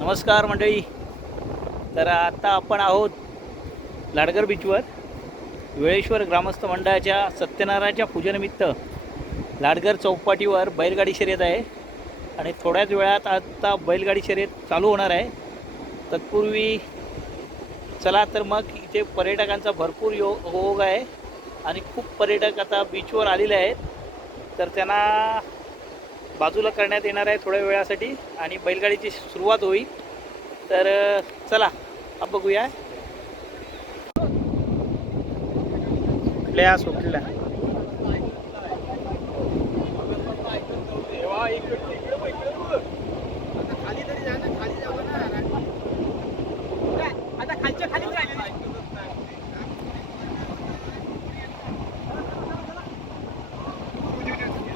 नमस्कार मंडळी. तर आत्ता आपण आहोत लाडगर बीचवर. वेळेश्वर ग्रामस्थ मंडळाच्या सत्यनारायणाच्या पूजेनिमित्त लाडगर चौपाटीवर बैलगाडी शर्यत आहे. आणि थोड्याच वेळात आत्ता बैलगाडी शर्यत चालू होणार आहे. तत्पूर्वी चला तर मग इथे पर्यटकांचा भरपूर यो ओघ आहे. आणि खूप पर्यटक आता बीचवर आलेले आहेत. तर त्यांना बाजूला करण्यात येणार आहे थोड्या वेळासाठी आणि बैलगाडीची सुरुवात होईल. तर अ, चला अब बघूया. कुठल्या सुटल्या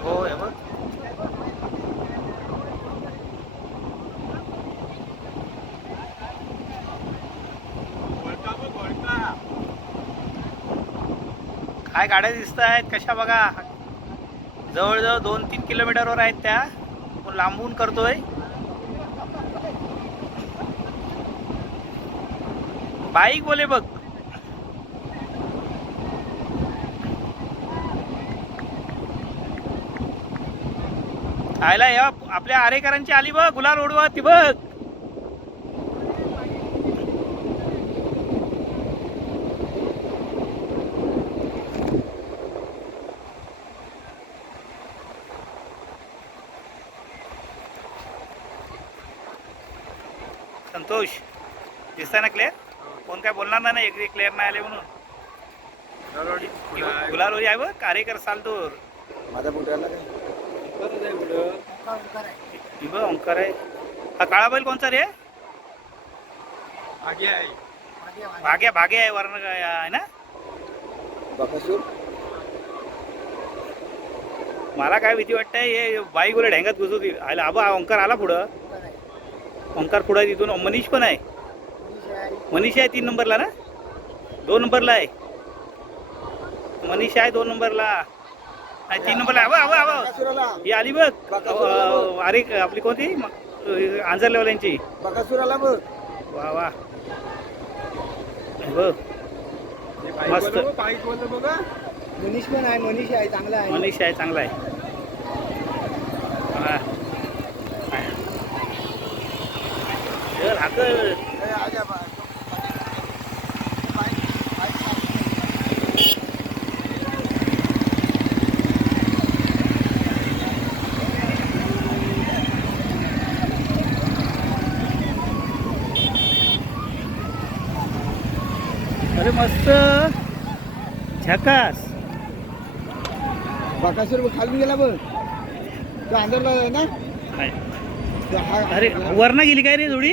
हो हे बघ काय गाड्या दिसत आहेत? कशा बघा? जवळजवळ दोन तीन किलोमीटरवर आहेत त्या. पण लांबून करतोय. बाईक बोले बघ. आयला या आपल्या आरेकरांची आली बघ गुलाल रोडवर ती बघ. संतोष दिसताय ना क्लिअर कोण काय बोलणार नाही ना एकरी क्लिअर नाही आले म्हणून. गुलाल आहे बघ कार्यकर सालतूर. माझ्या बुटाला बघ ओंकार आहे. हा काळा बैल कोणचा रे? भाग्या भाग्या आहे वर्ण काय आहे ना? बकासूर. मला काय भीती वाटतंय हे बाईक वर ढेंगात घुसू आला आबा ओंकार आला पुढं. ओंकार पुढं आहे तिथून मनीष पण आहे. मनीष आहे तीन नंबरला ना? दोन नंबरला आहे. मनीष आहे दोन नंबरला. तीन नंबरला आबा आबा बकासुराला ही आली बघ. अरे आपली कोणती? आंजर लेवल्यांची. वा वा. बघ. मस्त. मनीष पण आहे मनीष आहे चांगला आहे. मनीष आहे चांगला आहे हा. बा. अरे मस्त. झकास. बकासूर खालून गेला बघ. तो आंधरला आहे ना? अरे वरना गेली काय रे जोडी?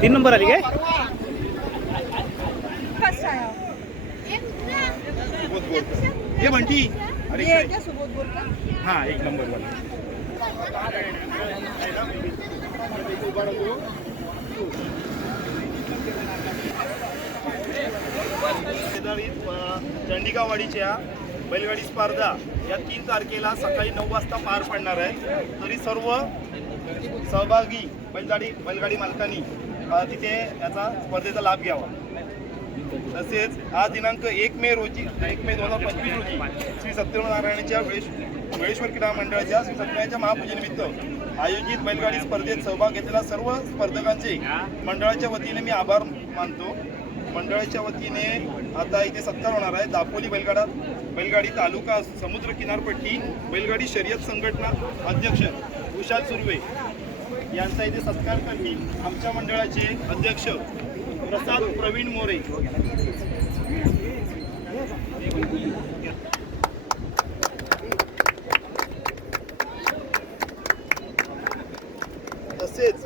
तीन नंबर आली काय? हे म्हणती ये बोलता हा एक नंबर चंडिकावाडीच्या बैलगाडी स्पर्धा या तीन तारखेला सकाळी नऊ वाजता पार पडणार आहे. तरी सर्व सहभागी बैलगाडी बैलगाडी मालकांनी तिथे याचा स्पर्धेचा लाभ घ्यावा. तसेच आज दिनांक एक मे रोजी एक मे दोन हजार पंचवीस रोजी श्री सत्यनारायणच्या वेळेश वेळेश्वर क्रीडा मंडळाच्या श्री सत्यनारायणच्या महापूजेनिमित्त आयोजित बैलगाडी स्पर्धेत सहभाग घेतलेल्या सर्व स्पर्धकांचे मंडळाच्या वतीने मी आभार मानतो. मंडळाच्या वतीने आता इथे सत्कार होणार आहे. दापोली बैलगाडा बैलगाडी तालुका समुद्र किनारपट्टी बैलगाडी शर्यत संघटना अध्यक्ष उषा सुर्वे यांचा इथे सत्कार करतील आमच्या मंडळाचे अध्यक्ष प्रसाद प्रवीण मोरे. तसेच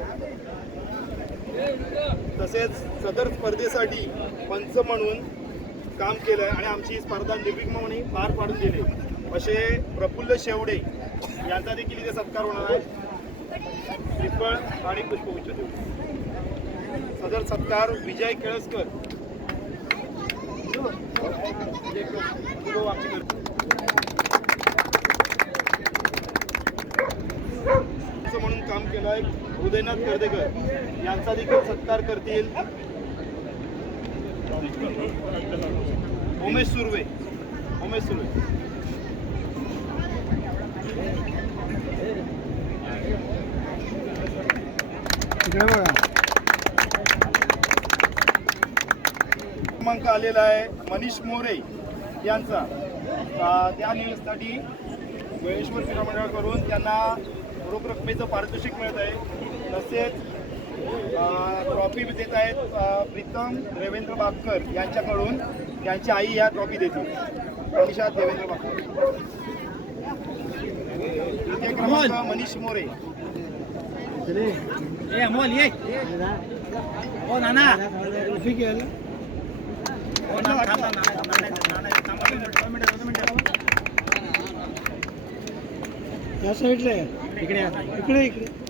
तसेच सदर स्पर्धेसाठी पंच म्हणून काम केलं आणि आमची ही स्पर्धा निर्विघ्नपणे पार पाडून दिली असे प्रफुल्ल शेवडे यांचा देखील इथे सत्कार होणार आहे. श्रीफळ आणि पुष्पगुच्छ देऊ सदर सत्कार विजय केळसकर. करतो म्हणून काम केलं आहे हृदयनाथ कर्देकर. यांचा देखील सत्कार करतील. उमेश सुर्वे. उमेश सुर्वे. क्रमांक आलेला आहे मनीष मोरे यांचा. त्या निमित्तासाठी वेळेश्वर क्रीडा मंडळाकडून त्यांना रोख रकमेचं पारितोषिक मिळत आहे. तसेच ट्रॉफी देत आहेत प्रीतम देवेंद्र बागकर यांच्याकडून त्यांची आई या ट्रॉफी देतील मनीषा देवेंद्र बागकर तृतीय क्रमांक मनीष मोरे. ए अमोल ये. ओ नाना. ट्रॉफी केलं या साईडला आहे. इकडे इकडे इकडे.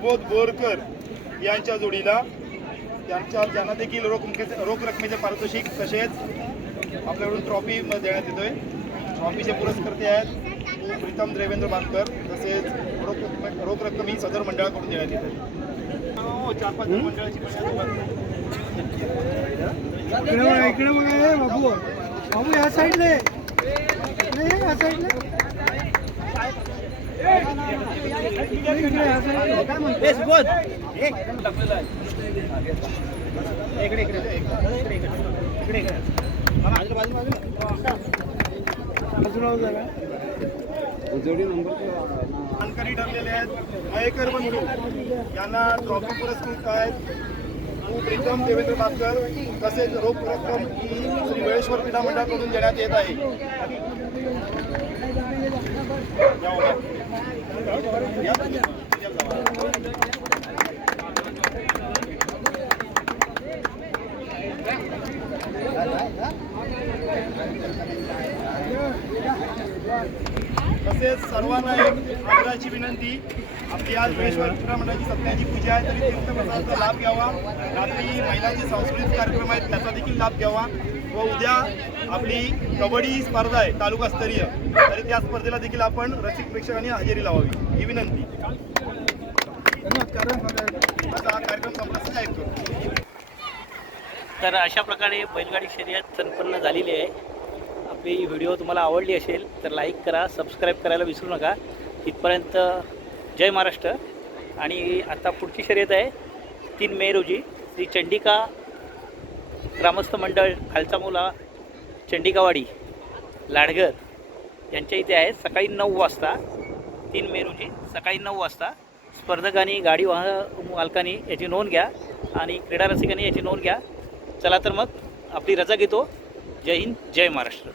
सुबोध बोरकर यांच्या जोडीला त्यांच्या त्यांना देखील रोख रकमेचे रोख रकमेचे पारितोषिक तसेच आपल्याकडून ट्रॉफी देण्यात येतोय. ट्रॉफीचे पुरस्कर्ते आहेत प्रीतम देवेंद्र बांधकर तसेच रोख रक्कम रोख रक्कम ही सदर मंडळाकडून देण्यात येते. हो, चार पाच मंडळाची इकडे बघा बाबू. बाबू या साईडले आहे. या साईडले इकडे इकडे मानकरी ठरलेले आहेत आयकर बंधू यांना ट्रॉफी पुरस्कृत आहेत प्रीतम देवेंद्र बापकर तसेच रोख रक्कम ही श्री वेळेश्वर क्रीडा मंडळाकडून देण्यात येत आहे तसेच सर्वांना एक आग्रहाची विनंती. आपली आज महेश्वर क्रीडा मंडळाची सत्याची पूजा आहे तरी तीर्थप्रसादाचा लाभ घ्यावा. रात्री महिलांचे सांस्कृतिक कार्यक्रम आहेत त्याचा देखील लाभ घ्यावा. व उद्या आपली कबड्डी स्पर्धा आहे तालुकास्तरीय तरी त्या स्पर्धेला देखील आपण रसिक प्रेक्षकांनी हजेरी लावावी. ही विनंती. आता हा कार्यक्रम तर अशा प्रकारे बैलगाडी शर्यत संपन्न झालेली आहे. आपली व्हिडिओ तुम्हाला आवडली असेल तर लाईक करा सबस्क्राईब करायला विसरू नका. इथपर्यंत जय महाराष्ट्र. आणि आता पुढची शर्यत आहे तीन मे रोजी. श्री चंडिका ग्रामस्थ मंडळ खालचा मुला चंडिकावाडी लाडघर यांच्या इथे आहे. सकाळी नऊ वाजता तीन मे रोजी सकाळी नऊ वाजता स्पर्धकांनी गाडी वाह मालकांनी याची नोंद घ्या आणि क्रीडा रसिकांनी याची नोंद घ्या. चला तर मग आपली रजा घेतो. जय हिंद जय महाराष्ट्र.